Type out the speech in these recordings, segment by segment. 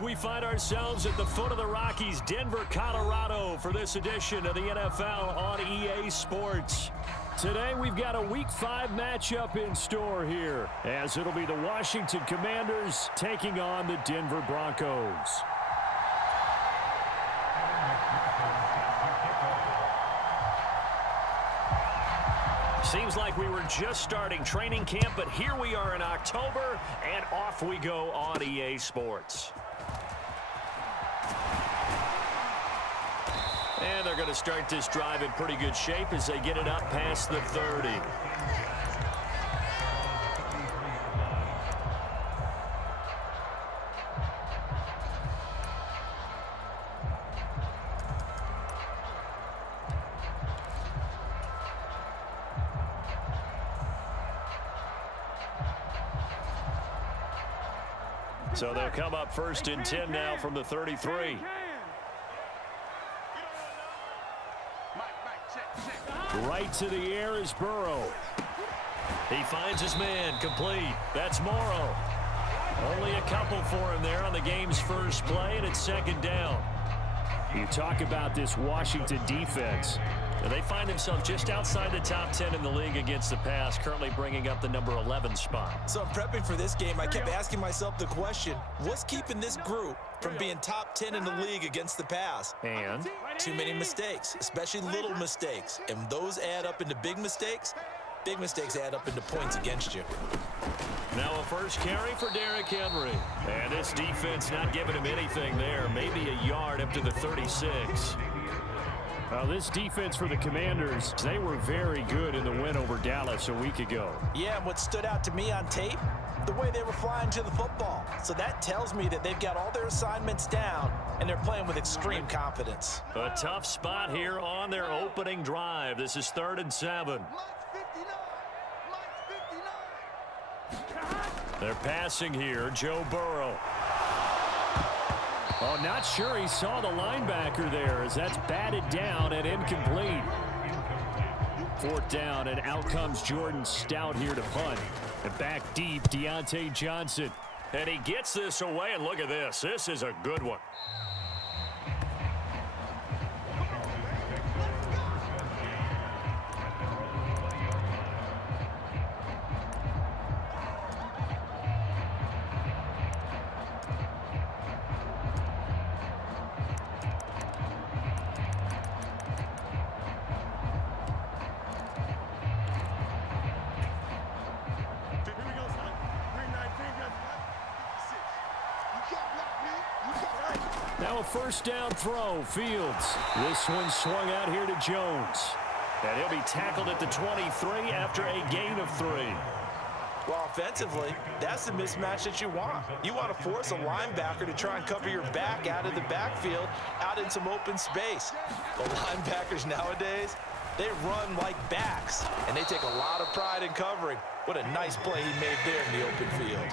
We find ourselves at the foot of the Rockies, Denver, Colorado, for this edition of the NFL on EA Sports. Today, we've got a Week 5 matchup in store here, as it'll be the Washington Commanders taking on the Denver Broncos. Seems like we were just starting training camp, but here we are in October, and off we go on EA Sports. And they're going to start this drive in pretty good shape as they get it up past the 30. So they'll come up first and 10 now from the 33. Right to the air is Burrow. He finds his man, complete. That's Morrow. Only a couple for him there on the game's first play, and it's second down. You talk about this Washington defense. They find themselves just outside the top 10 in the league against the pass, currently bringing up the number 11 spot. So I'm prepping for this game. I kept asking myself the question, what's keeping this group from being top 10 in the league against the pass? And? Too many mistakes, especially little mistakes. And those add up into big mistakes. Big mistakes add up into points against you. Now a first carry for Derrick Henry. And this defense not giving him anything there. Maybe a yard up to the 36. Well, this defense for the Commanders, they were very good in the win over Dallas a week ago. Yeah, and what stood out to me on tape, the way they were flying to the football. So that tells me that they've got all their assignments down, and they're playing with extreme confidence. A tough spot here on their opening drive. This is 3rd and 7. They're passing here, Joe Burrow. Oh, not sure he saw the linebacker there as that's batted down and incomplete. 4th down, and out comes Jordan Stout here to punt. And back deep, Deontay Johnson. And he gets this away, and look at this. This is a good one. Now a first down throw, Fields. This one swung out here to Jones. And he'll be tackled at the 23 after a gain of 3. Well, offensively, that's the mismatch that you want. You want to force a linebacker to try and cover your back out of the backfield, out in some open space. The linebackers nowadays, they run like backs, and they take a lot of pride in covering. What a nice play he made there in the open field.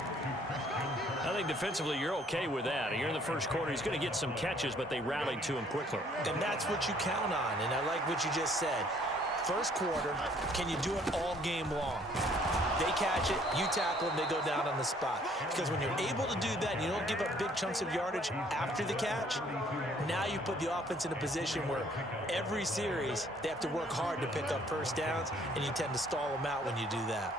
I think defensively you're okay with that. Here in the first quarter, he's going to get some catches, but they rallied to him quickly. And that's what you count on, and I like what you just said. First quarter, can you do it all game long? They catch it, you tackle them, they go down on the spot. Because when you're able to do that and you don't give up big chunks of yardage after the catch, now you put the offense in a position where every series they have to work hard to pick up first downs, and you tend to stall them out when you do that.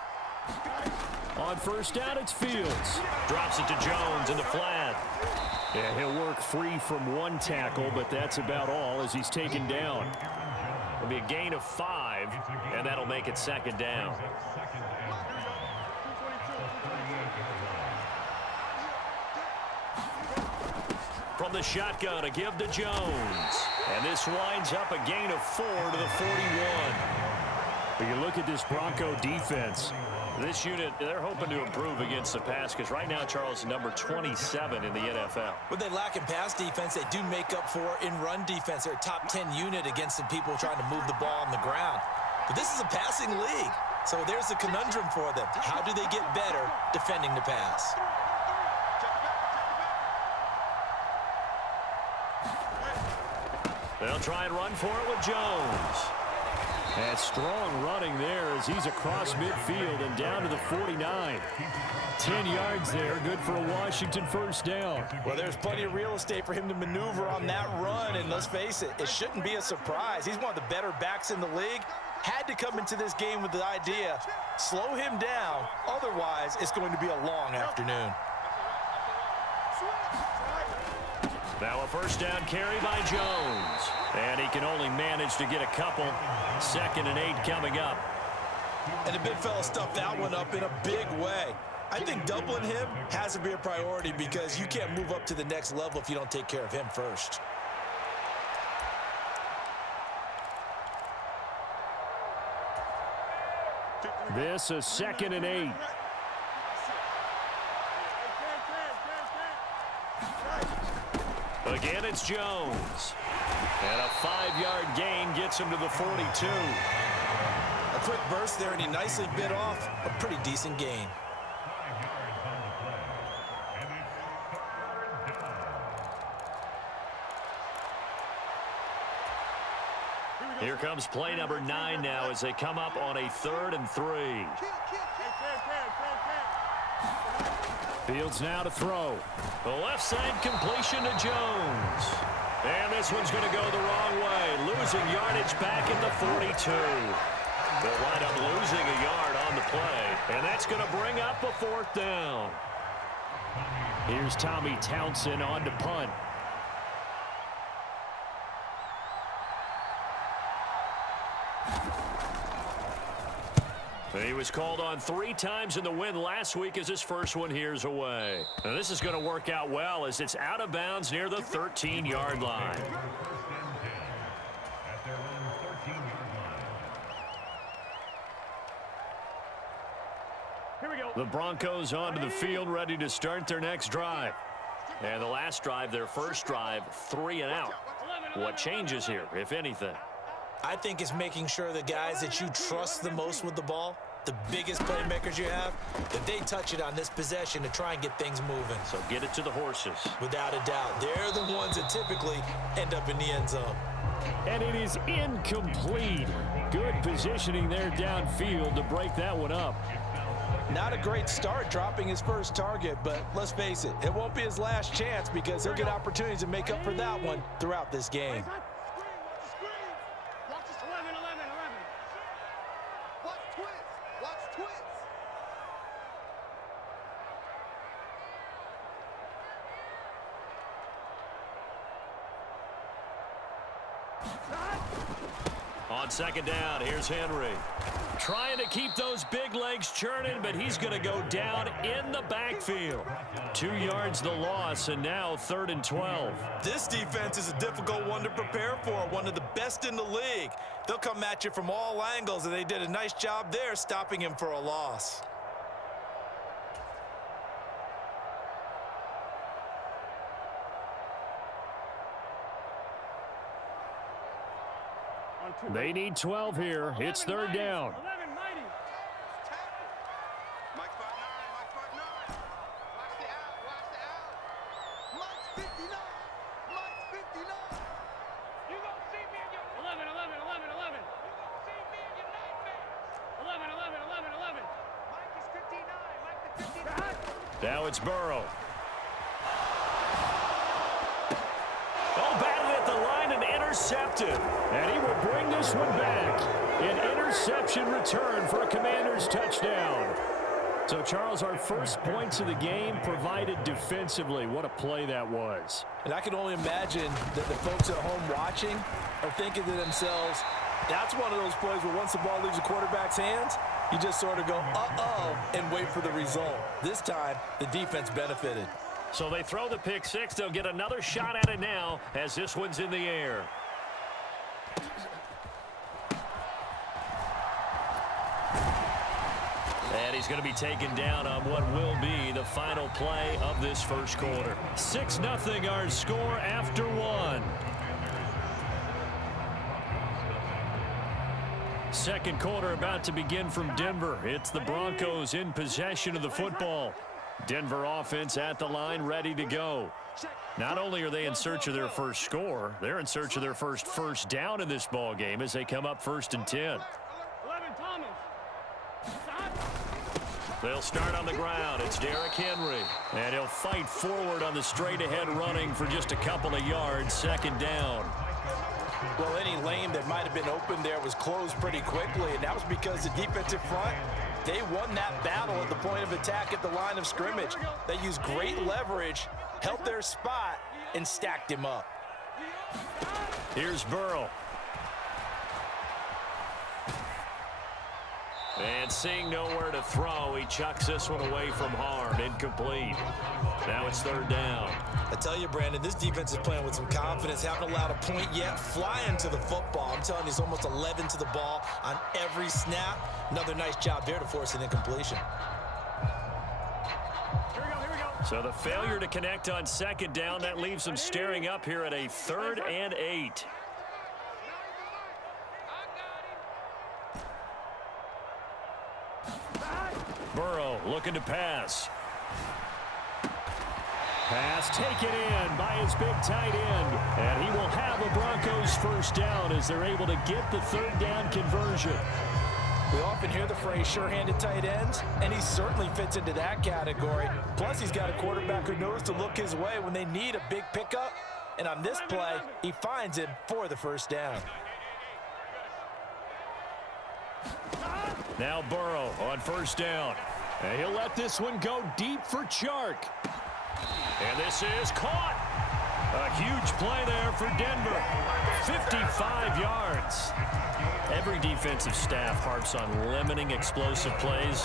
On first down, it's Fields. Drops it to Jones in the flat. Yeah, he'll work free from one tackle, but that's about all as he's taken down. It'll be a gain of 5, and that'll make it second down. From the shotgun, a give to Jones. And this winds up a gain of 4 to the 41. But you look at this Bronco defense. This unit, they're hoping to improve against the pass because right now, Charles, is number 27 in the NFL. What they lack in pass defense, they do make up for in run defense. They're a top 10 unit against the people trying to move the ball on the ground. But this is a passing league. So there's a conundrum for them. How do they get better defending the pass? They'll try and run for it with Jones. And strong running there as he's across midfield and down to the 49. 10 yards there, good for a Washington first down. Well, there's plenty of real estate for him to maneuver on that run, and let's face it, it shouldn't be a surprise. He's one of the better backs in the league. Had to come into this game with the idea, slow him down, otherwise it's going to be a long afternoon. Now a first down carry by Jones. And he can only manage to get a couple. 2nd and 8 coming up. And the big fella stuffed that one up in a big way. I think doubling him has to be a priority because you can't move up to the next level if you don't take care of him first. This is 2nd and 8. Again, it's Jones. And a 5-yard gain gets him to the 42. A quick burst there, and he nicely bit off a pretty decent gain. Here comes play number 9 now as they come up on a 3rd and 3. Fields now to throw. The left side completion to Jones. And this one's going to go the wrong way. Losing yardage back at the 42. They'll wind up losing a yard on the play. And that's going to bring up a 4th down. Here's Tommy Townsend on to punt. He was called on 3 times in the win last week as his first one here's away. Now this is going to work out well as it's out of bounds near the 13-yard line. Here we go. The Broncos onto the field ready to start their next drive. And the last drive, their first drive, 3 and out. What changes here, if anything? I think it's making sure the guys that you trust the most with the ball, the biggest playmakers you have, that they touch it on this possession to try and get things moving. So get it to the horses. Without a doubt. They're the ones that typically end up in the end zone. And it is incomplete. Good positioning there downfield to break that one up. Not a great start dropping his first target, but let's face it, it won't be his last chance because he'll get opportunities to make up for that one throughout this game. On 2nd down, here's Henry. Trying to keep those big legs churning, but he's going to go down in the backfield. 2 yards the loss, and now 3rd and 12. This defense is a difficult one to prepare for, one of the best in the league. They'll come at you from all angles, and they did a nice job there stopping him for a loss. They need 12 here. It's 3rd down. Now it's Burrow. Oh, batted at the line and intercepted. And he will bring this one back. An interception return for a Commanders touchdown. So, Charles, our first points of the game provided defensively. What a play that was. And I can only imagine that the folks at home watching are thinking to themselves, that's one of those plays where once the ball leaves the quarterback's hands, you just sort of go, uh-oh, and wait for the result. This time, the defense benefited. So they throw the pick six. They'll get another shot at it now as this one's in the air. And he's going to be taken down on what will be the final play of this first quarter. 6-0 our score after one. Second quarter about to begin from Denver. It's the Broncos in possession of the football. Denver offense at the line, ready to go. Not only are they in search of their first score, they're in search of their first down in this ball game as they come up 1st and 10. They'll start on the ground. It's Derrick Henry. And he'll fight forward on the straight-ahead running for just a couple of yards. 2nd down. Well, any lane that might have been open there was closed pretty quickly, and that was because the defensive front, they won that battle at the point of attack at the line of scrimmage. They used great leverage, held their spot, and stacked him up. Here's Burrow. And seeing nowhere to throw, he chucks this one away from harm. Incomplete. Now it's 3rd down. I tell you, Brandon, this defense is playing with some confidence. Haven't allowed a point yet. Flying to the football. I'm telling you, it's almost 11 to the ball on every snap. Another nice job there to force an incompletion. So the failure to connect on 2nd down, that leaves them staring up here at a 3rd and 8. Burrow looking to pass. Pass taken in by his big tight end. And he will have a Broncos 1st down as they're able to get the 3rd down conversion. We often hear the phrase sure-handed tight ends, and he certainly fits into that category. Plus, he's got a quarterback who knows to look his way when they need a big pickup. And on this play, he finds him for the 1st down. Now Burrow on 1st down. And he'll let this one go deep for Chark. And this is caught. A huge play there for Denver. 55 yards. Every defensive staff harps on limiting explosive plays.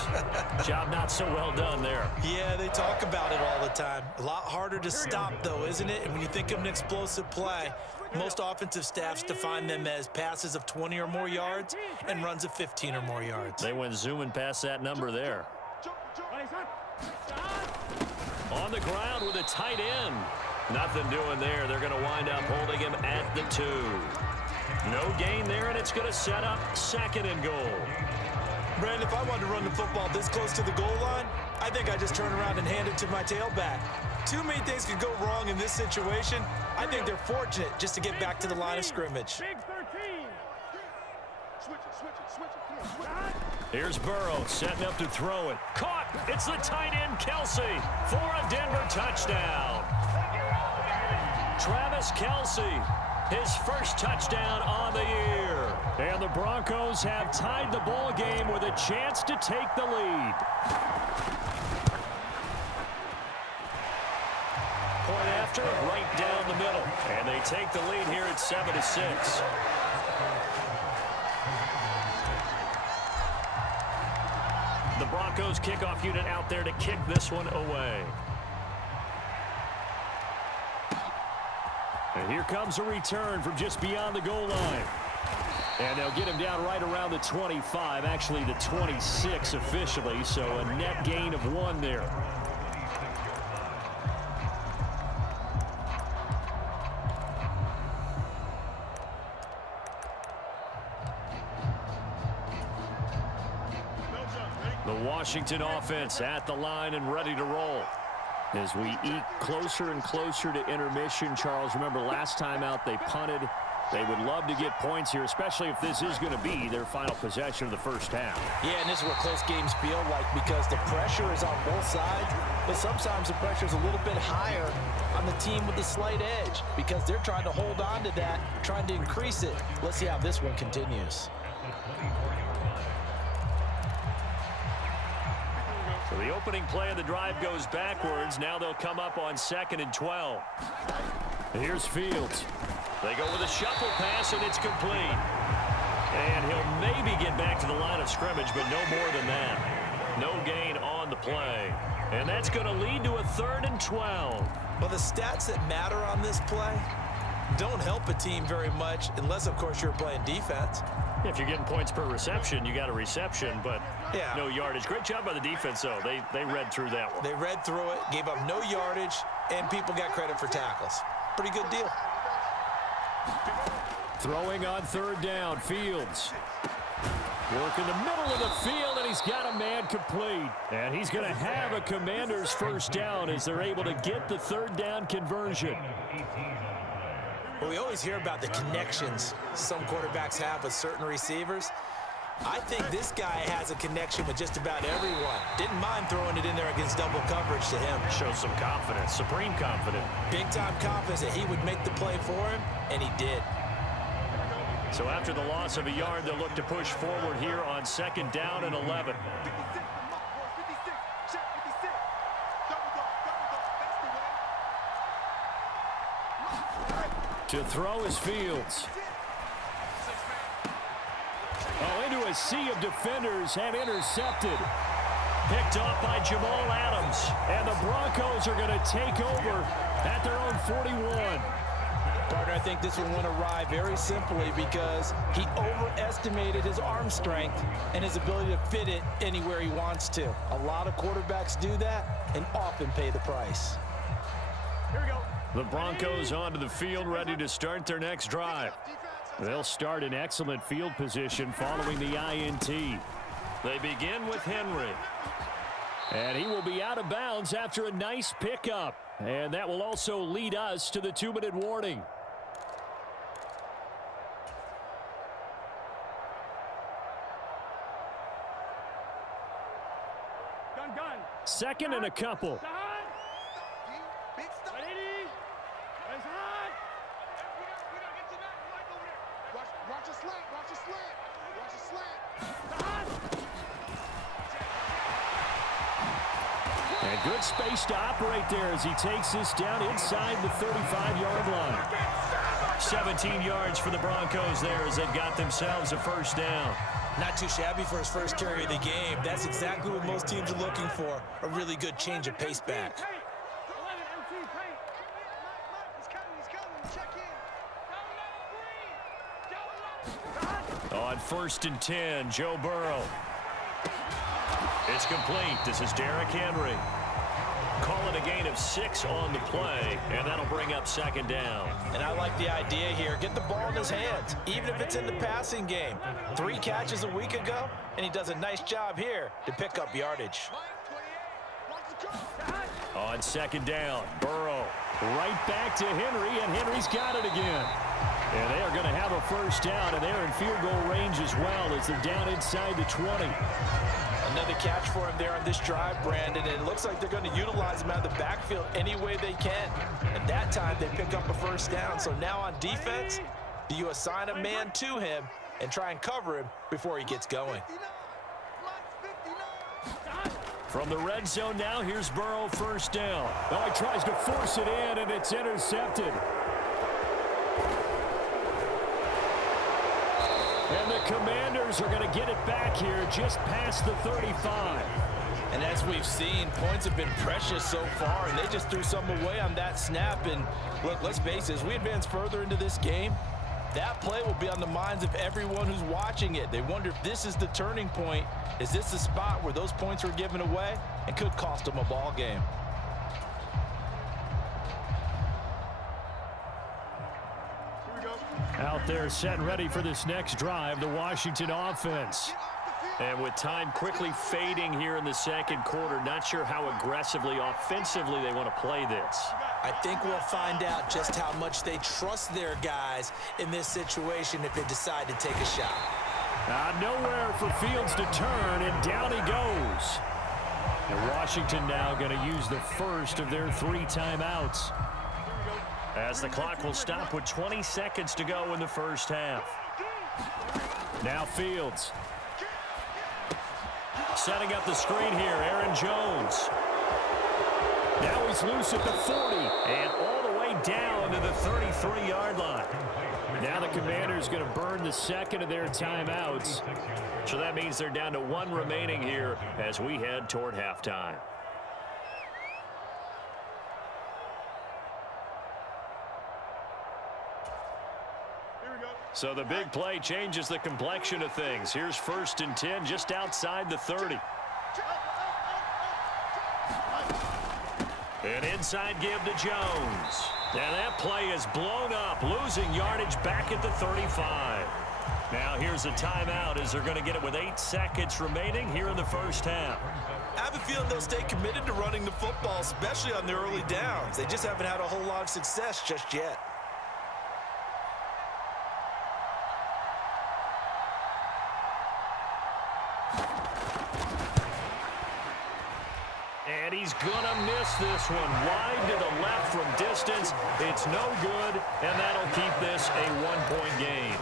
Job not so well done there. Yeah, they talk about it all the time. A lot harder to stop, though, isn't it? And when you think of an explosive play, most offensive staffs define them as passes of 20 or more yards and runs of 15 or more yards. They went zooming past that number there. On the ground with a tight end. Nothing doing there. They're going to wind up holding him at the 2. No gain there, and it's going to set up 2nd and goal. Brandon, if I wanted to run the football this close to the goal line, I think I just turn around and hand it to my tailback. Too many things could go wrong in this situation. I think they're fortunate just to get back to the line of scrimmage. Here's Burrow setting up to throw it. Caught! It's the tight end, Kelsey, for a Denver touchdown. Travis Kelsey, his 1st touchdown on the year. And the Broncos have tied the ball game with a chance to take the lead. Point after, right down the middle. And they take the lead here at 7-6. The Broncos kickoff unit out there to kick this one away. And here comes a return from just beyond the goal line. And they'll get him down right around the 25, actually the 26 officially, so a net gain of 1 there. The Washington offense at the line and ready to roll. As we eke closer and closer to intermission, Charles, remember last time out they punted. They would love to get points here, especially if this is going to be their final possession of the 1st half. Yeah, and this is what close games feel like because the pressure is on both sides, but sometimes the pressure is a little bit higher on the team with the slight edge because they're trying to hold on to that, trying to increase it. Let's see how this one continues. So the opening play of the drive goes backwards. Now they'll come up on 2nd and 12. Here's Fields. They go with a shuffle pass, and it's complete. And he'll maybe get back to the line of scrimmage, but no more than that. No gain on the play. And that's going to lead to a 3rd and 12. Well, the stats that matter on this play don't help a team very much unless, of course, you're playing defense. If you're getting points per reception, you got a reception, but no yardage. Great job by the defense, though. They read through that one. They read through it, gave up no yardage, and people got credit for tackles. Pretty good deal. Throwing on 3rd down, Fields. Work in the middle of the field, and And he's got a man complete. And he's going to have a Commander's first down as they're able to get the third down conversion. Well, we always hear about the connections some quarterbacks have with certain receivers. I think this guy has a connection with just about everyone. Didn't mind throwing it in there against double coverage to him. Shows some confidence, supreme confidence. Big-time confidence that he would make the play for him, and he did. So after the loss of a yard, they'll look to push forward here on 2nd down and 11. To throw is Fields. Oh, into a sea of defenders and intercepted. Picked off by Jamal Adams. And the Broncos are going to take over at their own 41. Partner, I think this one went awry very simply because he overestimated his arm strength and his ability to fit it anywhere he wants to. A lot of quarterbacks do that and often pay the price. Here we go. The Broncos onto the field, ready to start their next drive. They'll start in excellent field position following the INT. They begin with Henry. And he will be out of bounds after a nice pickup. And that will also lead us to the 2-minute warning. Gun. 2nd and a couple. And good space to operate there as he takes this down inside the 35-yard line. 17 yards for the Broncos there as they've got themselves a first down. Not too shabby for his first carry of the game. That's exactly what most teams are looking for, a really good change of pace back. On 1st and 10, Joe Burrow. It's complete. This is Derrick Henry. Call it a gain of 6 on the play, and that'll bring up 2nd down. And I like the idea here. Get the ball in his hands, even if it's in the passing game. 3 catches a week ago, and he does a nice job here to pick up yardage. On 2nd down, Burrow right back to Henry, and Henry's got it again. And they are going to have a first down, and they're in field goal range as well as they're down inside the 20. Another catch for him there on this drive, Brandon, and it looks like they're going to utilize him out of the backfield any way they can. At that time, they pick up a first down. So now on defense, do you assign a man to him and try and cover him before he gets going? From the red zone now, here's Burrow, first down. Oh, he tries to force it in, and it's intercepted. And the Commanders are going to get it back here just past the 35. And as we've seen, points have been precious so far, and they just threw some away on that snap. And look, let's face it, as we advance further into this game, that play will be on the minds of everyone who's watching it. They wonder if this is the turning point. Is this the spot where those points were given away and could cost them a ball game? Out there set and ready for this next drive, the Washington offense. And with time quickly fading here in the 2nd quarter, not sure how aggressively, offensively they want to play this. I think we'll find out just how much they trust their guys in this situation if they decide to take a shot. Nowhere for Fields to turn, and down he goes. And Washington now going to use the first of their 3 timeouts, as the clock will stop with 20 seconds to go in the first half. Now Fields. Setting up the screen here, Aaron Jones. Now he's loose at the 40, and all the way down to the 33-yard line. Now the Commanders going to burn the 2nd of their timeouts. So that means they're down to 1 remaining here as we head toward halftime. So the big play changes the complexion of things. Here's 1st and 10 just outside the 30. An inside give to Jones. And that play is blown up, losing yardage back at the 35. Now here's a timeout as they're going to get it with 8 seconds remaining here in the first half. I have a feeling they'll stay committed to running the football, especially on their early downs. They just haven't had a whole lot of success just yet. And he's going to miss this one. Wide to the left from distance. It's no good, and that'll keep this a 1-point game.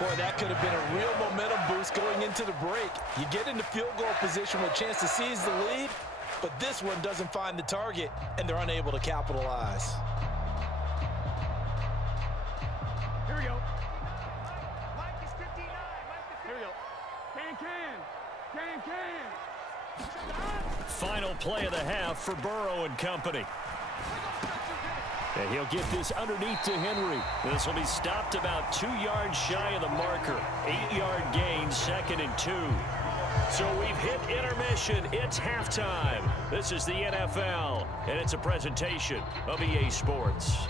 Boy, that could have been a real momentum boost going into the break. You get into field goal position with a chance to seize the lead, but this one doesn't find the target, and they're unable to capitalize. Here we go. Mike is 59. Here we go. Can. Final play of the half for Burrow and company. And he'll get this underneath to Henry. This will be stopped about 2 yards shy of the marker. 8-yard gain, 2nd and 2. So we've hit intermission. It's halftime. This is the NFL, and it's a presentation of EA Sports.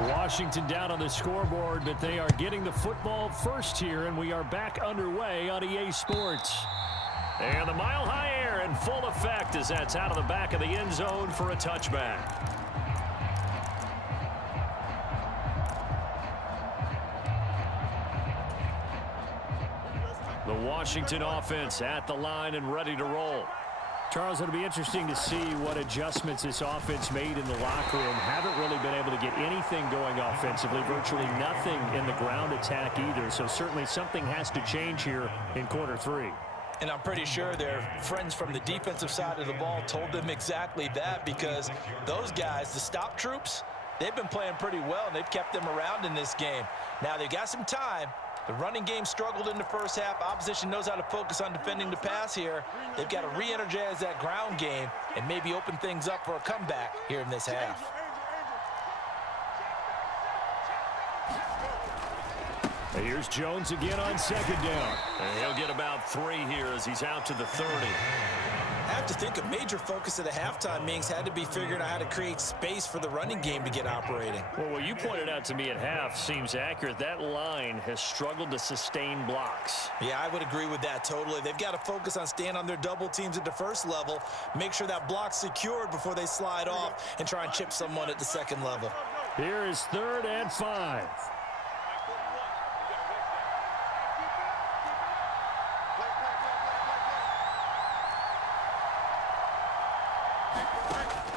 Washington down on the scoreboard, but they are getting the football first here, and we are back underway on EA Sports. And the mile-high air in full effect as that's out of the back of the end zone for a touchback. The Washington offense at the line and ready to roll. Charles, it'll be interesting to see what adjustments this offense made in the locker room. Haven't really been able to get anything going offensively, virtually nothing in the ground attack either. So certainly something has to change here in quarter 3. And I'm pretty sure their friends from the defensive side of the ball told them exactly that, because those guys, the stop troops, they've been playing pretty well, and they've kept them around in this game. Now, they've got some time. The running game struggled in the first half. Opposition knows how to focus on defending the pass here. They've got to re-energize that ground game and maybe open things up for a comeback here in this half. Here's Jones again on 2nd down. And he'll get about 3 here as he's out to the 30. I have to think a major focus of the halftime meetings had to be figuring out how to create space for the running game to get operating. Well, what you pointed out to me at half seems accurate. That line has struggled to sustain blocks. Yeah, I would agree with that totally. They've got to focus on staying on their double teams at the first level, make sure that block's secured before they slide off and try and chip someone at the second level. Here is 3rd and 5.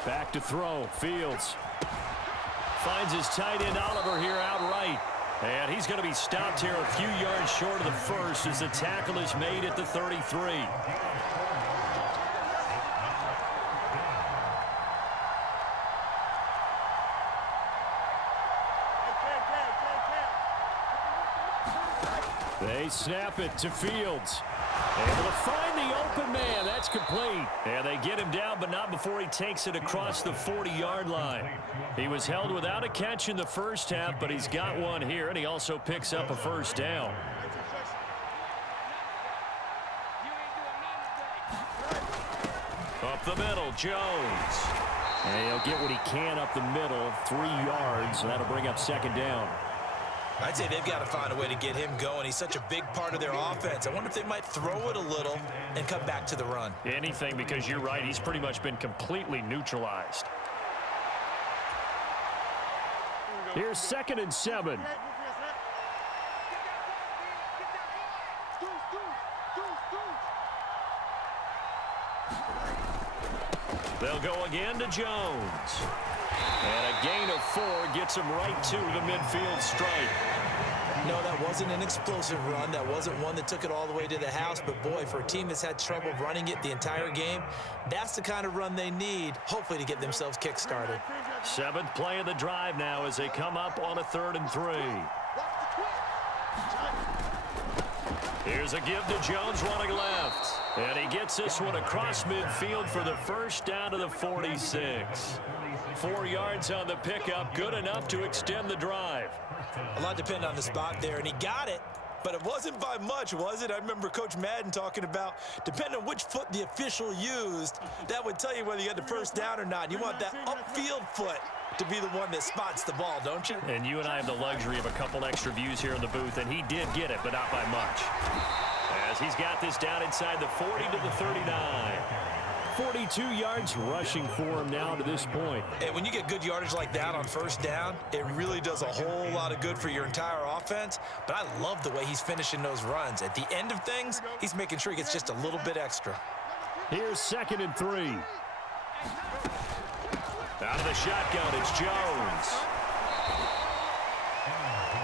Back to throw. Fields finds his tight end Oliver here outright. And he's going to be stopped here a few yards short of the first as the tackle is made at the 33. They snap it to Fields. Able to find the open man. That's complete. And they get him down, but not before he takes it across the 40-yard line. He was held without a catch in the first half, but he's got one here, and he also picks up a first down. Up the middle, Jones. And he'll get what he can up the middle, 3 yards, and that'll bring up 2nd down. I'd say they've got to find a way to get him going. He's such a big part of their offense. I wonder if they might throw it a little and come back to the run. Anything, because you're right. He's pretty much been completely neutralized. Here's 2nd and 7. They'll go again to Jones. And a gain of 4 gets him right to the midfield stripe. No, that wasn't an explosive run. That wasn't one that took it all the way to the house. But, boy, for a team that's had trouble running it the entire game, that's the kind of run they need, hopefully, to get themselves kick-started. 7th play of the drive now as they come up on a 3rd and 3. Here's a give to Jones running left. And he gets this one across midfield for the first down to the 46. 4 yards on the pickup, good enough to extend the drive. A lot depended on the spot there, and he got it, But it wasn't by much, was it? I remember Coach Madden talking about, depending on which foot the official used, that would tell you whether you had the first down or not. You want that upfield foot to be the one that spots the ball, don't you? And you and I have the luxury of a couple extra views here in the booth, and he did get it, but not by much. As he's got this down inside the 40 to the 39. 42 yards rushing for him now to this point. And when you get good yardage like that on first down, it really does a whole lot of good for your entire offense. But I love the way he's finishing those runs. At the end of things, he's making sure he gets just a little bit extra. Here's 2nd and 3. Out of the shotgun, it's Jones.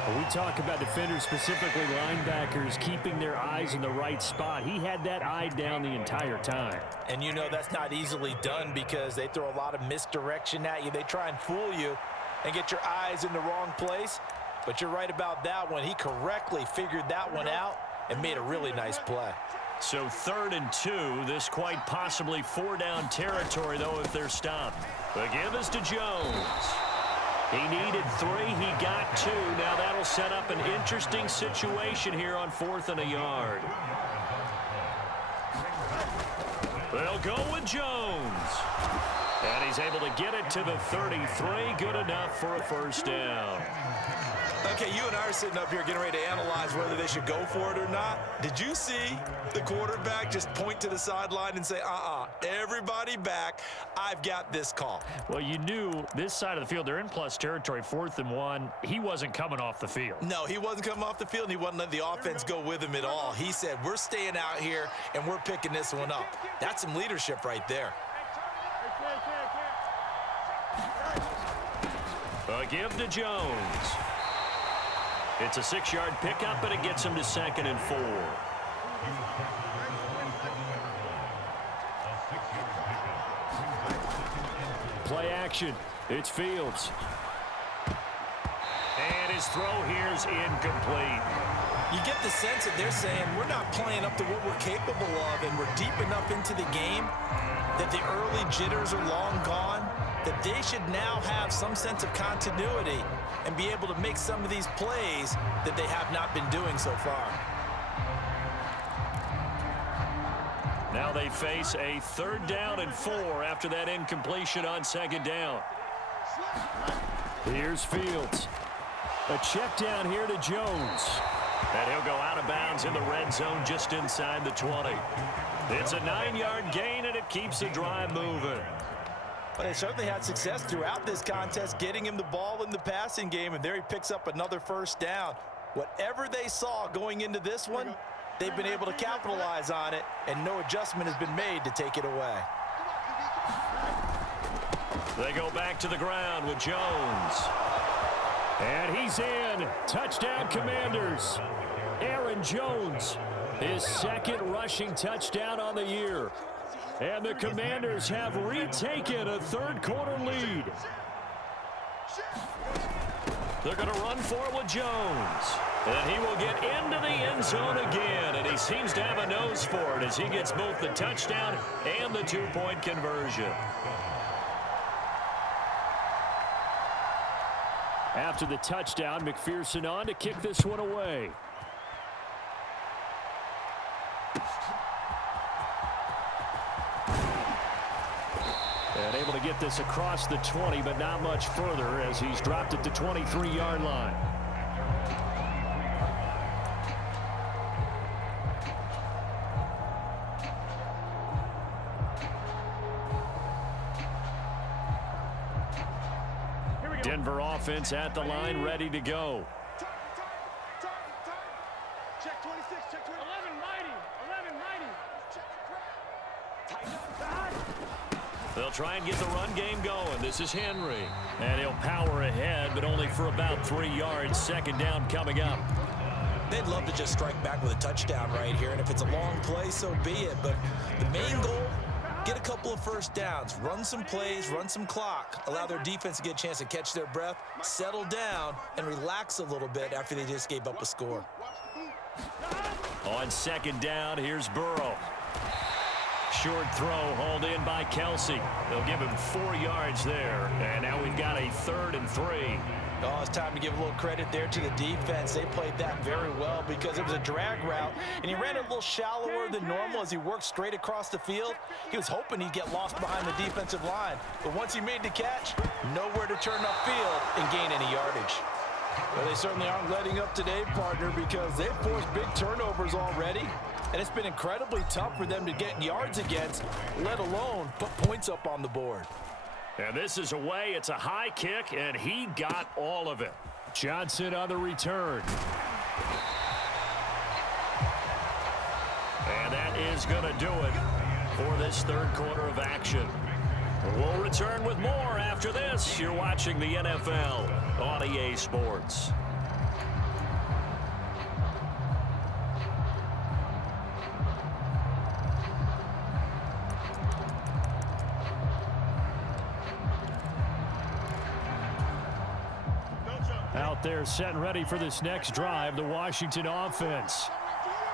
When we talk about defenders, specifically linebackers, keeping their eyes in the right spot, he had that eye down the entire time. And you know that's not easily done because they throw a lot of misdirection at you. They try and fool you and get your eyes in the wrong place. But you're right about that one. He correctly figured that one out and made a really nice play. So 3rd and 2, this quite possibly 4-down territory, though, if they're stopped. The give is to Jones. He needed 3, he got 2. Now that'll set up an interesting situation here on 4th and a yard. They'll go with Jones. And he's able to get it to the 33. Good enough for a first down. Okay, you and I are sitting up here getting ready to analyze whether they should go for it or not. Did you see the quarterback just point to the sideline and say, everybody back, I've got this call? Well, you knew this side of the field, they're in plus territory, 4th and 1. He wasn't coming off the field. No, he wasn't coming off the field, and he wasn't letting the offense go with him at all. He said, we're staying out here, and we're picking this one up. That's some leadership right there. A give to Jones. It's a 6-yard pickup, and it gets him to 2nd and 4. Play action. It's Fields. And his throw here's incomplete. You get the sense that they're saying we're not playing up to what we're capable of, and we're deep enough into the game that the early jitters are long gone, that they should now have some sense of continuity and be able to make some of these plays that they have not been doing so far. Now they face a 3rd down and 4 after that incompletion on 2nd down. Here's Fields. A check down here to Jones. And he'll go out of bounds in the red zone just inside the 20. It's a 9-yard gain, and it keeps the drive moving. But they certainly had success throughout this contest, getting him the ball in the passing game, and there he picks up another first down. Whatever they saw going into this one, they've been able to capitalize on it, and no adjustment has been made to take it away. They go back to the ground with Jones. And he's in. Touchdown, Commanders. Aaron Jones, his 2nd rushing touchdown on the year. And the Commanders have retaken a 3rd quarter lead. They're going to run for it with Jones. And he will get into the end zone again. And he seems to have a nose for it as he gets both the touchdown and the 2-point conversion. After the touchdown, McPherson on to kick this one away. And able to get this across the 20, but not much further as he's dropped it to 23-yard line. Denver offense at the line, ready to go. Check 26, check 11 mighty, 11 mighty. They'll try and get the run game going. This is Henry. And he'll power ahead, but only for about 3 yards. 2nd down coming up. They'd love to just strike back with a touchdown right here, and if it's a long play, so be it. But the main goal, get a couple of first downs, run some plays, run some clock, allow their defense to get a chance to catch their breath, settle down, and relax a little bit after they just gave up a score. On 2nd down, here's Burrow. short throw hauled in by Kelsey. They'll give him 4 yards there. And now we've got a 3rd and 3. Oh, it's time to give a little credit there to the defense. They played that very well because it was a drag route, and he ran a little shallower than normal as he worked straight across the field. He was hoping he'd get lost behind the defensive line, but once he made the catch, nowhere to turn upfield and gain any yardage. Well, they certainly aren't letting up today, partner, because they've forced big turnovers already, and it's been incredibly tough for them to get yards against, let alone put points up on the board. And this is away. It's a high kick, and he got all of it. Johnson on the return. And that is going to do it for this 3rd quarter of action. We'll return with more after this. You're watching the NFL on EA Sports. Out there set and ready for this next drive, the Washington offense.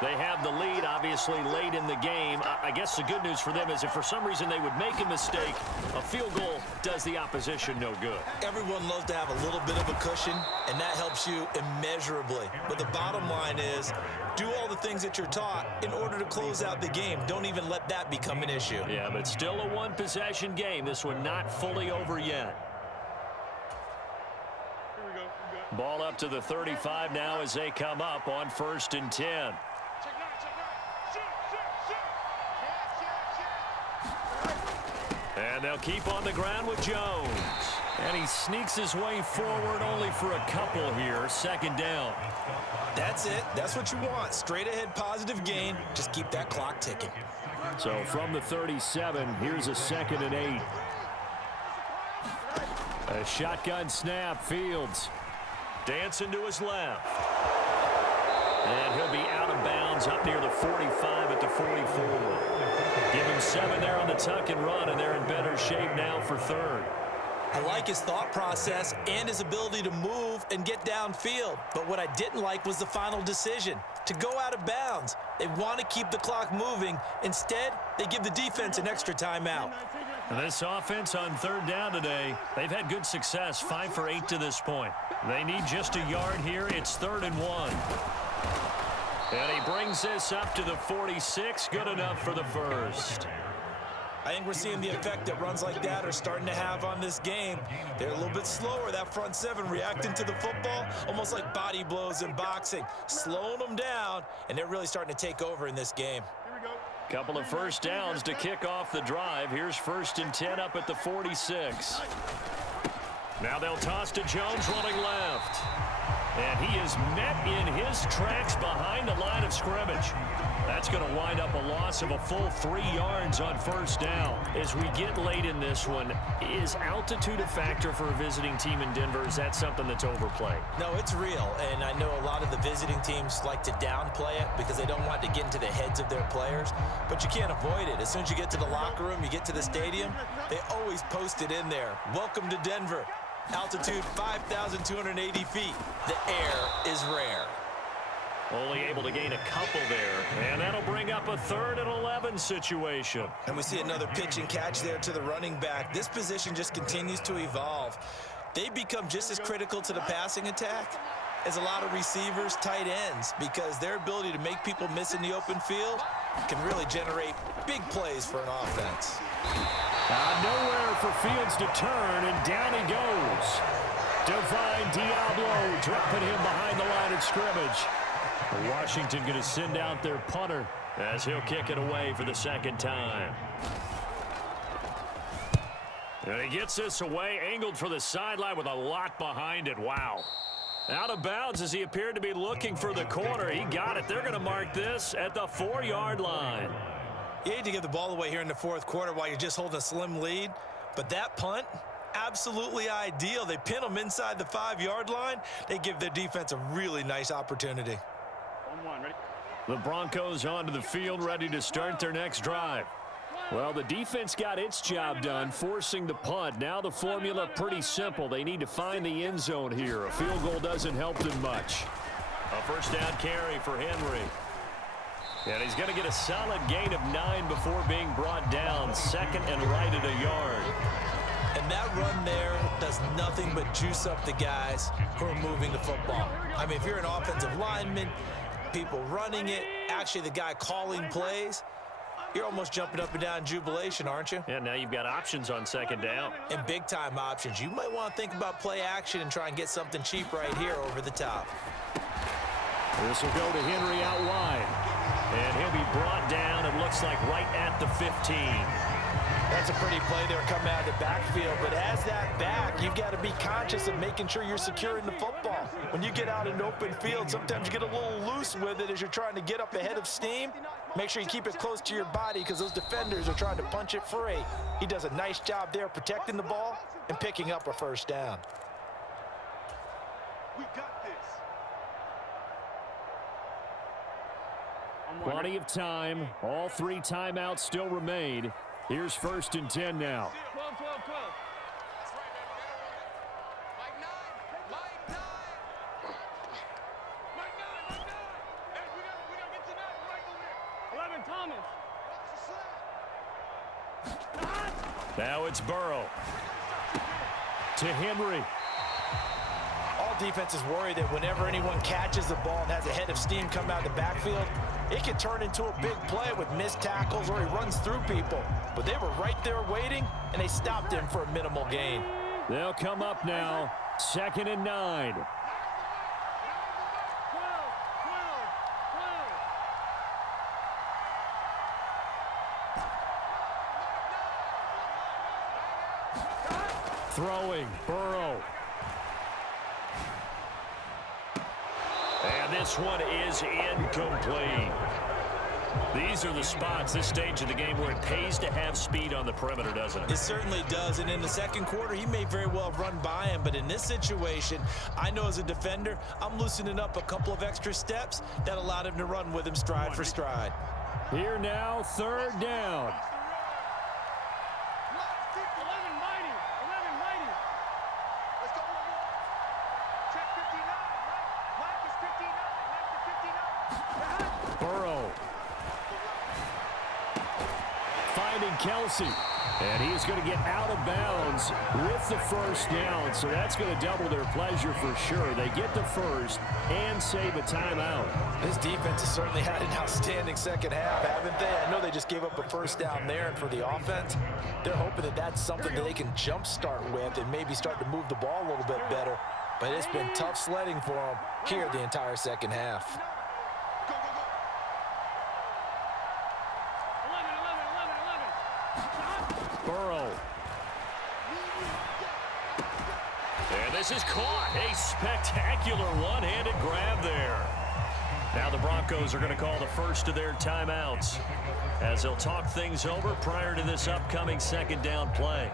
They have the lead, obviously, late in the game. I guess the good news for them is if for some reason they would make a mistake, a field goal does the opposition no good. Everyone loves to have a little bit of a cushion, and that helps you immeasurably. But the bottom line is, do all the things that you're taught in order to close out the game. Don't even let that become an issue. Yeah, but still a one-possession game. This one not fully over yet. Ball up to the 35 now as they come up on 1st and 10. And they'll keep on the ground with Jones. And he sneaks his way forward only for a couple here. 2nd down. That's it. That's what you want. Straight ahead positive gain. Just keep that clock ticking. So from the 37, here's a 2nd and 8. A shotgun snap. Fields dancing to his left. And he'll be out of bounds up near the 45 at the 44. Give him 7 there on the tuck and run, and they're in better shape now for 3rd. I like his thought process and his ability to move and get downfield. But what I didn't like was the final decision, to go out of bounds. They want to keep the clock moving. Instead, they give the defense an extra timeout. And this offense on 3rd down today, they've had good success, 5 for 8 to this point. They need just a yard here. It's 3rd and 1. And he brings this up to the 46. Good enough for the 1st. I think we're seeing the effect that runs like that are starting to have on this game. They're a little bit slower, that front 7 reacting to the football, almost like body blows in boxing, slowing them down, and they're really starting to take over in this game. Couple of 1st downs to kick off the drive. Here's 1st and 10 up at the 46. Now they'll toss to Jones running left. And he is met in his tracks behind the line of scrimmage. That's going to wind up a loss of a full 3 yards on 1st down. As we get late in this one, is altitude a factor for a visiting team in Denver? Is that something that's overplayed? No, it's real, and I know a lot of the visiting teams like to downplay it because they don't want to get into the heads of their players, but you can't avoid it. As soon as you get to the locker room, you get to the stadium, they always post it in there. Welcome to Denver. Altitude 5,280 feet. The air is rare. Only able to gain a couple there, and that'll bring up a 3rd and 11 situation. And we see another pitch and catch there to the running back. This position just continues to evolve. They become just as critical to the passing attack as a lot of receivers, tight ends, because their ability to make people miss in the open field can really generate big plays for an offense. Nowhere for Fields to turn, and down he goes. Divine Diablo dropping him behind the line of scrimmage. Washington going to send out their punter as he'll kick it away for the 2nd time. And he gets this away, angled for the sideline with a lot behind it. Wow. Out of bounds as he appeared to be looking for the corner. He got it. They're going to mark this at the 4-yard line. You hate to give the ball away here in the 4th quarter while you're just holding a slim lead, but that punt, absolutely ideal. They pin them inside the 5-yard line. They give their defense a really nice opportunity. Ready? The Broncos onto the field, ready to start their next drive. Well, the defense got its job done, forcing the punt. Now the formula pretty simple. They need to find the end zone here. A field goal doesn't help them much. A 1st down carry for Henry. And he's going to get a solid gain of 9 before being brought down. Second and right at a yard. And that run there does nothing but juice up the guys who are moving the football. I mean, if you're an offensive lineman, people running it, actually the guy calling plays, you're almost jumping up and down in jubilation, aren't you? And now you've got options on second down. And big-time options. You might want to think about play action and try and get something cheap right here over the top. This will go to Henry out wide. And he'll be brought down, it looks like, right at the 15. That's a pretty play there coming out of the backfield, but as that back, you've got to be conscious of making sure you're securing the football. When you get out in open field, sometimes you get a little loose with it as you're trying to get up ahead of steam. Make sure you keep it close to your body because those defenders are trying to punch it free. He does a nice job there protecting the ball and picking up a first down. We got this. Plenty of time. All 3 timeouts still remain. Here's 1st and 10 now. 12, 12, 12. Now it's Burrow. To Henry. All defenses worry that whenever anyone catches the ball and has a head of steam come out of the backfield, it can turn into a big play with missed tackles or he runs through people. But they were right there waiting, and they stopped him for a minimal gain. They'll come up now. 2nd and 9. Throwing, Burrow. And this one is incomplete. These are the spots, this stage of the game, where it pays to have speed on the perimeter, doesn't it? It certainly does, and in the second quarter, he may very well run by him, but in this situation, I know as a defender, I'm loosening up a couple of extra steps that allowed him to run with him stride for stride. Here now, 3rd down. Burrow. Finding Kelsey. And he's going to get out of bounds with the first down. So that's going to double their pleasure for sure. They get the first and save a timeout. This defense has certainly had an outstanding second half, haven't they? I know they just gave up a first down there, and for the offense, they're hoping that that's something that they can jumpstart with and maybe start to move the ball a little bit better. But it's been tough sledding for them here the entire second half. Burrow. And this is caught. A spectacular one-handed grab there. Now the Broncos are going to call the first of their timeouts as they'll talk things over prior to this upcoming second down play.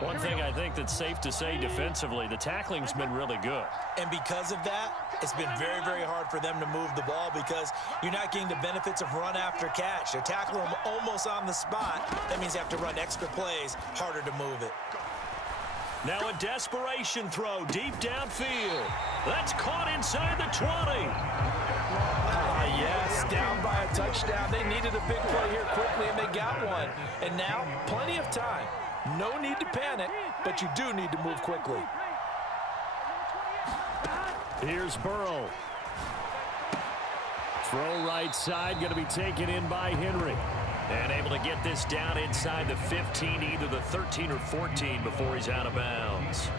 One thing I think that's safe to say defensively, the tackling's been really good. And because of that, it's been very, very hard for them to move the ball because you're not getting the benefits of run after catch. They're tackling them almost on the spot. That means you have to run extra plays, harder to move it. Now a desperation throw deep downfield. That's caught inside the 20. Yes, down by a touchdown. They needed a big play here quickly, and they got one. And now, plenty of time. No need to panic, but you do need to move quickly. Here's Burrow. Throw right side, going to be taken in by Henry. And able to get this down inside the 15, either the 13 or 14 before he's out of bounds.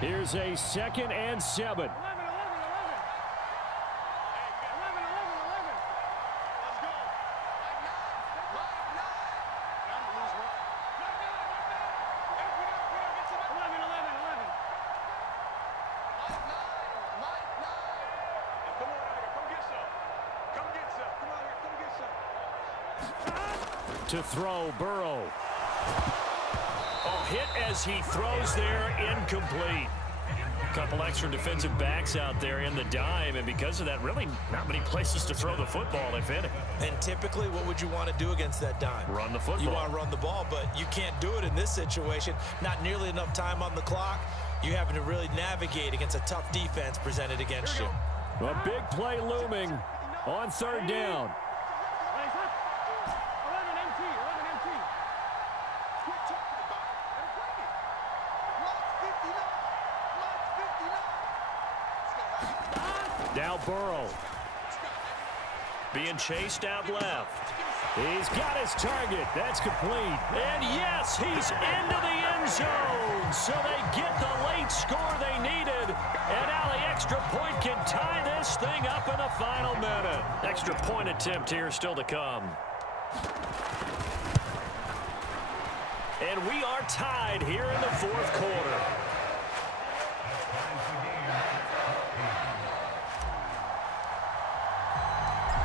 Here's a 2nd and 7. To throw, Burrow. Oh, hit as he throws there, incomplete. couple extra defensive backs out there in the dime, and because of that, really not many places to throw the football, if any. And typically, what would you want to do against that dime? Run the football. You want to run the ball, but you can't do it in this situation. Not nearly enough time on the clock. You're having to really navigate against a tough defense presented against you. A big play looming on third down. Now Burrow. Being chased out left. He's got his target. That's complete. And yes, he's into the end zone. So they get the late score they needed. And now the extra point can tie this thing up in the final minute. Extra point attempt here still to come. And we are tied here in the fourth quarter.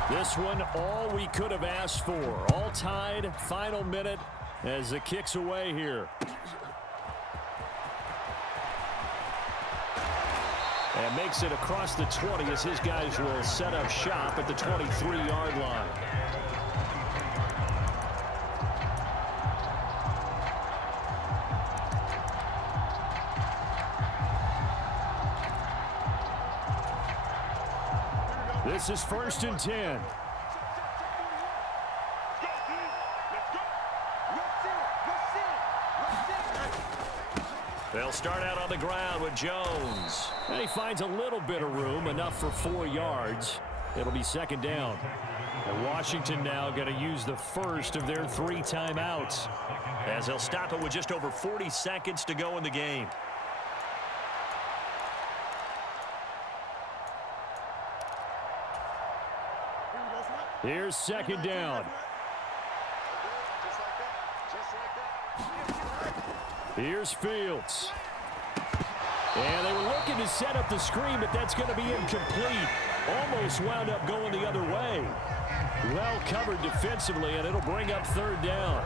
This one, all we could have asked for. All tied, final minute as the kick's away here. And makes it across the 20 as his guys will set up shop at the 23-yard line. This is 1st and 10. They'll start out on the ground with Jones. And he finds a little bit of room, enough for 4 yards. It'll be 2nd down. And Washington now going to use the first of their 3 timeouts, as they'll stop it with just over 40 seconds to go in the game. Here's 2nd down. Here's Fields. And they were looking to set up the screen, but that's going to be incomplete. Almost wound up going the other way. Well covered defensively, and it'll bring up 3rd down.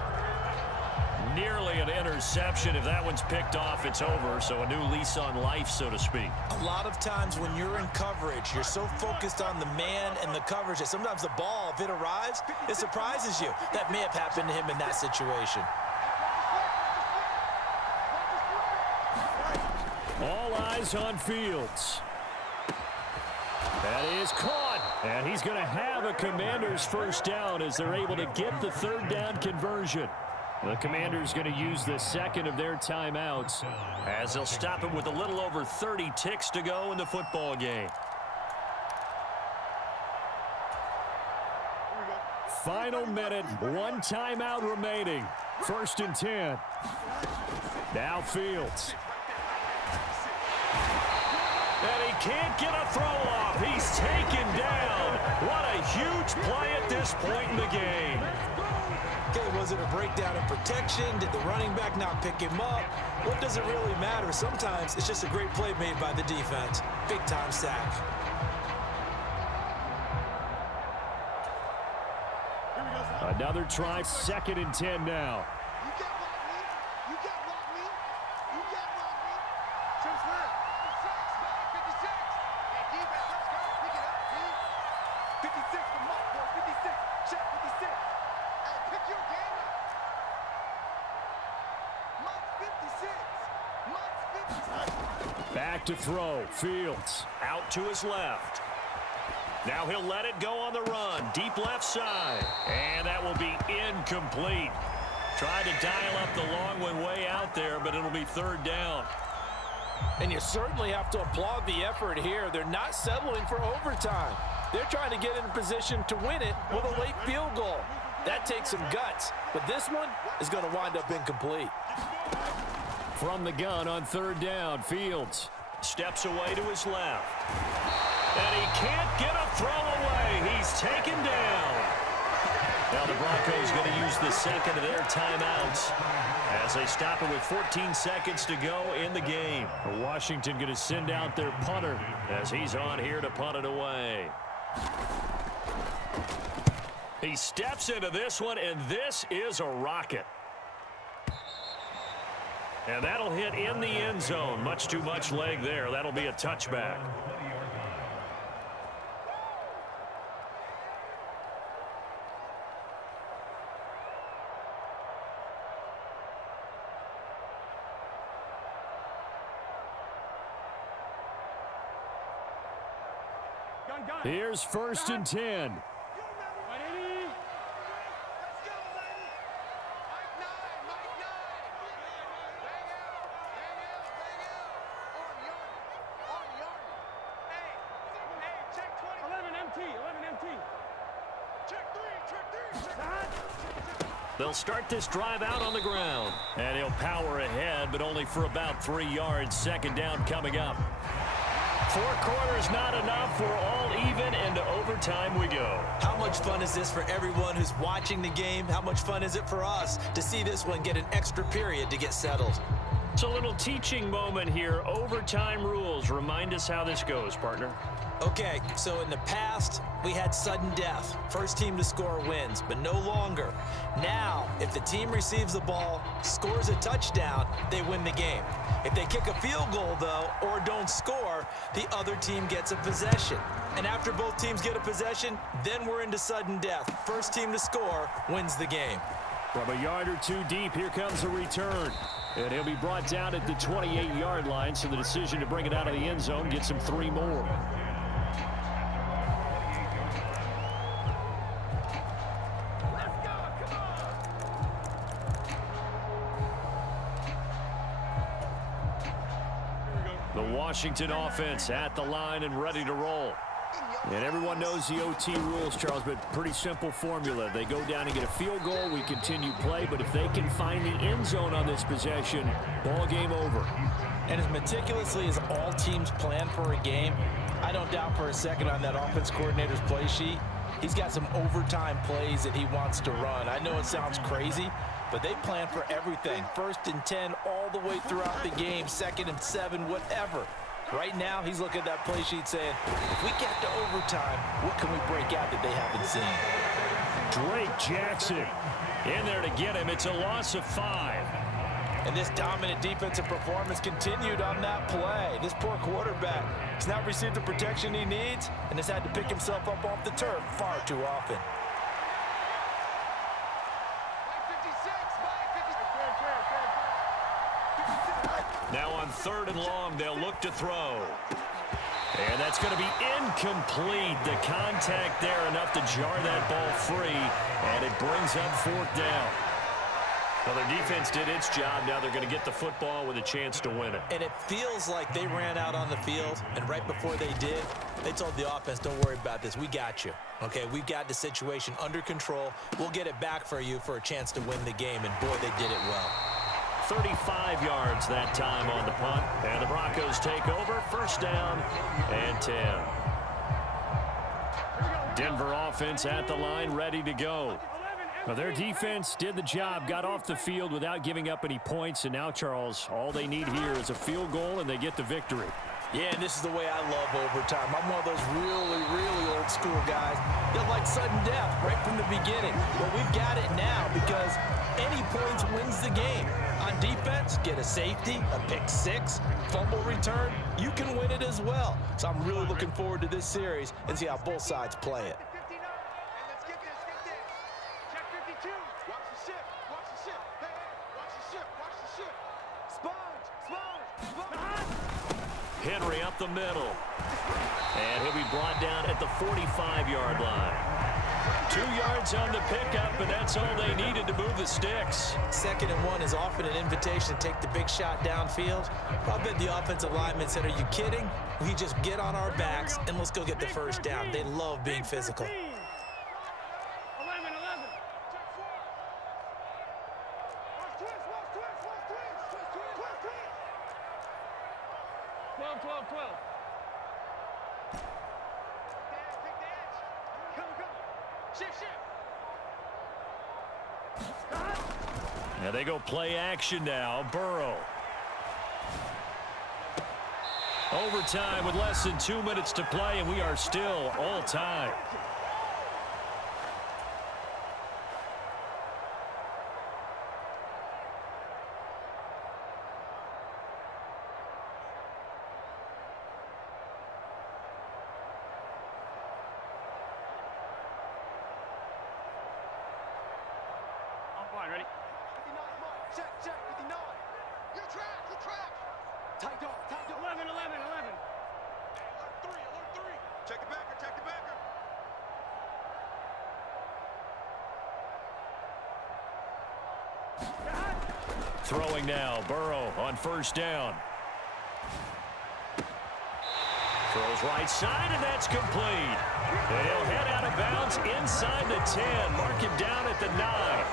Nearly an interception. If that one's picked off, it's over. So a new lease on life, so to speak. A lot of times when you're in coverage, you're so focused on the man and the coverage that sometimes the ball, if it arrives, it surprises you. That may have happened to him in that situation. All eyes on Fields. That is caught. And he's going to have a Commanders first down as they're able to get the 3rd down conversion. The Commanders going to use the 2nd of their timeouts as they'll stop it with a little over 30 ticks to go in the football game. Final minute, 1 timeout remaining. 1st and 10. Now Fields. And he can't get a throw off. He's taken down. What a huge play at this point in the game. Okay, was it a breakdown in protection? Did the running back not pick him up? What does it really matter? Sometimes it's just a great play made by the defense. Big-time sack. Another try, 2nd and 10 now. Back to throw. Fields out to his left. Now he'll let it go on the run. Deep left side. And that will be incomplete. Tried to dial up the long one way out there, but it'll be 3rd down. And you certainly have to applaud the effort here. They're not settling for overtime. They're trying to get in a position to win it with a late field goal. That takes some guts, but this one is going to wind up incomplete. From the gun on 3rd down, Fields steps away to his left. And he can't get a throw away. He's taken down. Now the Broncos going to use the 2nd of their timeouts as they stop it with 14 seconds to go in the game. Washington going to send out their punter as he's on here to punt it away. He steps into this one, and this is a rocket. And that'll hit in the end zone. Much too much leg there. That'll be a touchback. Here's 1st and 10. They'll start this drive out on the ground. And he'll power ahead, but only for about 3 yards. 2nd down coming up. 4 quarters not enough. We're all even, and to overtime we go. How much fun is this for everyone who's watching the game? How much fun is it for us to see this one get an extra period to get settled? It's a little teaching moment here. Overtime rules. Remind us how this goes, partner. Okay, so in the past, we had sudden death. First team to score wins, but no longer. Now, if the team receives the ball, scores a touchdown, they win the game. If they kick a field goal, though, or don't score, the other team gets a possession. And after both teams get a possession, then we're into sudden death. First team to score wins the game. From a yard or two deep, here comes a return. And he'll be brought down at the 28-yard line, so the decision to bring it out of the end zone gets him 3 more. The Washington offense at the line and ready to roll. And everyone knows the OT rules, Charles, but pretty simple formula. They go down and get a field goal, we continue play, but if they can find the end zone on this possession, ball game over. And as meticulously as all teams plan for a game, I don't doubt for a second on that offense coordinator's play sheet, he's got some overtime plays that he wants to run. I know it sounds crazy, but they plan for everything. 1st and 10 all the way throughout the game, 2nd and 7, whatever. Right now, he's looking at that play sheet saying, if we get to overtime, what can we break out that they haven't seen? Drake Jackson in there to get him. It's a loss of 5. And this dominant defensive performance continued on that play. This poor quarterback has not received the protection he needs and has had to pick himself up off the turf far too often. Now on 3rd and long, they'll look to throw. And that's going to be incomplete. The contact there enough to jar that ball free, and it brings up 4th down. Well, their defense did its job. Now they're going to get the football with a chance to win it. And it feels like they ran out on the field, and right before they did, they told the offense, don't worry about this. We got you. Okay, we've got the situation under control. We'll get it back for you for a chance to win the game, and boy, they did it well. 35 yards that time on the punt. And the Broncos take over. 1st down and 10. Denver offense at the line, ready to go. Well, their defense did the job, got off the field without giving up any points. And now, Charles, all they need here is a field goal, and they get the victory. Yeah, and this is the way I love overtime. I'm one of those really, really old school guys that like sudden death right from the beginning. But we've got it now because any points wins the game. On defense, get a safety, a pick 6, fumble return, you can win it as well. So I'm really looking forward to this series and see how both sides play it. Henry up the middle. And he'll be brought down at the 45-yard line. 2 yards on the pickup, and that's all they needed to move the sticks. 2nd and 1 is often an invitation to take the big shot downfield. I bet the offensive linemen said, are you kidding? We just get on our backs, and let's go get the 1st down. They love being physical. 12. Shift. Now they go play action now. Burrow. Overtime with less than 2 minutes to play, and we are still all tied. Check, 59. Your track. Tight dog. 11. Alert 3. Check the backer. Throwing now, Burrow on first down. Throws right side, and that's complete. And he'll head out of bounds inside the 10. Mark him down at the 9.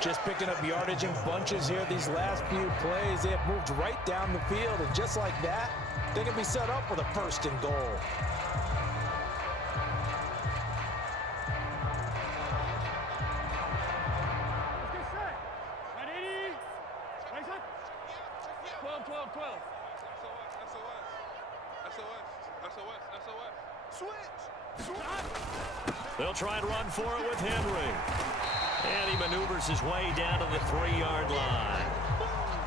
Just picking up yardage in bunches here these last few plays. They have moved right down the field, and just like that, they can be set up with a 1st and goal. They'll try and run for it with Henry. And he maneuvers his way down to the 3-yard line.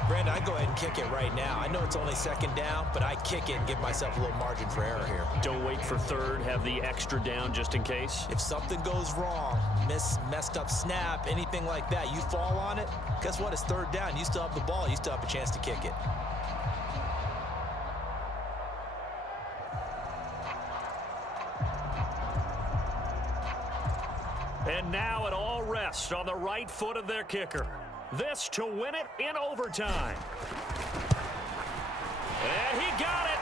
Brandon, I go ahead and kick it right now. I know it's only 2nd down, but I kick it and give myself a little margin for error here. Don't wait for 3rd. Have the extra down just in case. If something goes wrong, messed up snap, anything like that, you fall on it, guess what? It's 3rd down. You still have the ball. You still have a chance to kick it. And now it all rests on the right foot of their kicker. This to win it in overtime. And he got it.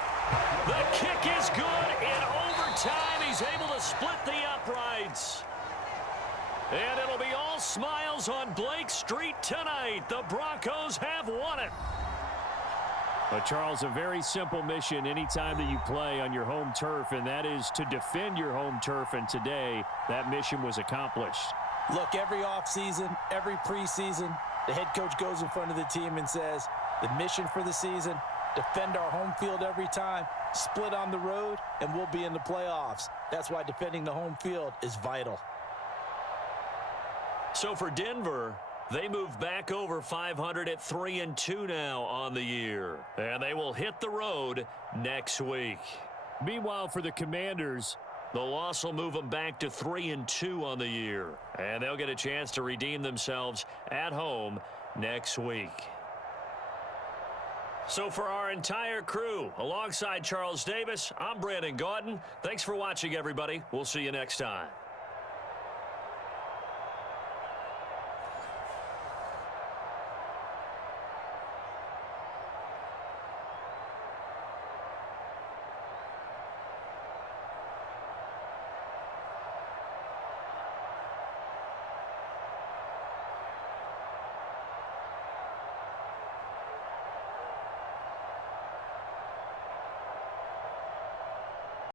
The kick is good in overtime. He's able to split the uprights. And it'll be all smiles on Blake Street tonight. The Broncos have won it. But Charles, a very simple mission anytime that you play on your home turf, and that is to defend your home turf. And today, that mission was accomplished. Look, every offseason, every preseason, the head coach goes in front of the team and says, the mission for the season, defend our home field every time, split on the road, and we'll be in the playoffs. That's why defending the home field is vital. So for Denver, they move back over 500 at 3-2 now on the year. And they will hit the road next week. Meanwhile, for the Commanders, the loss will move them back to 3-2 on the year. And they'll get a chance to redeem themselves at home next week. So for our entire crew, alongside Charles Davis, I'm Brandon Gaudin. Thanks for watching, everybody. We'll see you next time.